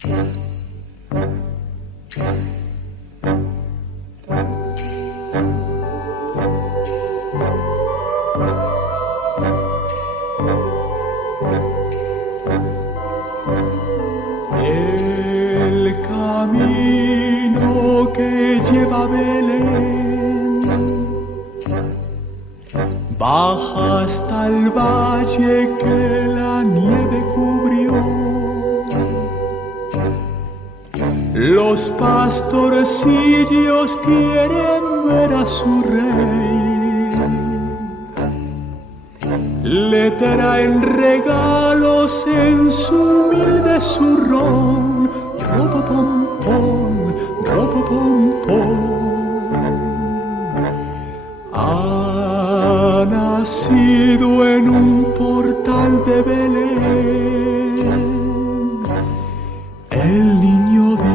El camino que lleva a Belén baja hasta el valle que la nieve cubrió. Los pastorcillos quieren ver a su rey. Le traen regalos en su humilde zurrón. Ropopompón, ropopompón. Ha nacido en un portal de Belén el niño Dios.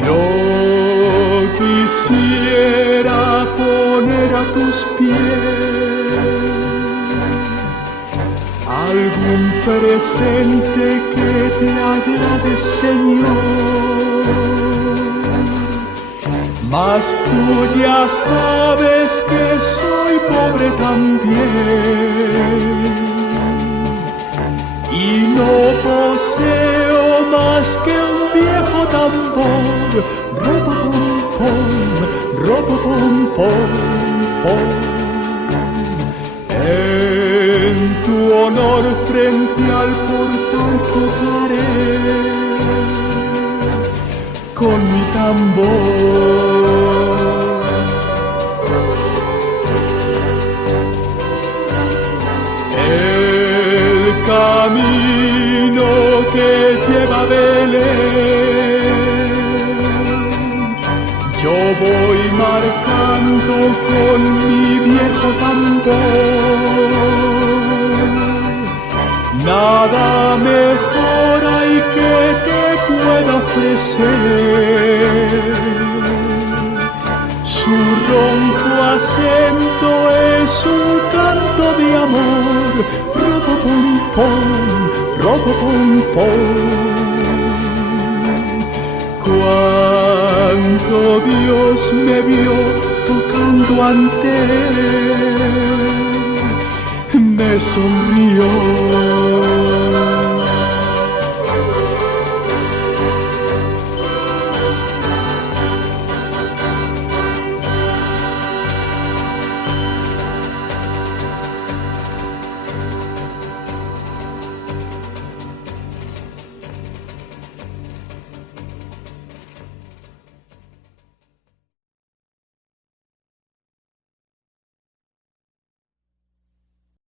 Yo quisiera poner a tus pies algún presente que te agrade, Señor, mas tú ya sabes que soy pobre también y no poseo más que un viejo tambor. Ropopompón, ropopompón, pom. En tu honor frente al portal tocaré con mi tambor. El camino que lleva a Belén yo voy marcando con mi viejo tambor. Nada mejor hay que te pueda ofrecer. Su ronco acento es un canto de amor. Ropopompón, ropopompón. Cuando Dios me vio tocando ante él, me sonrió.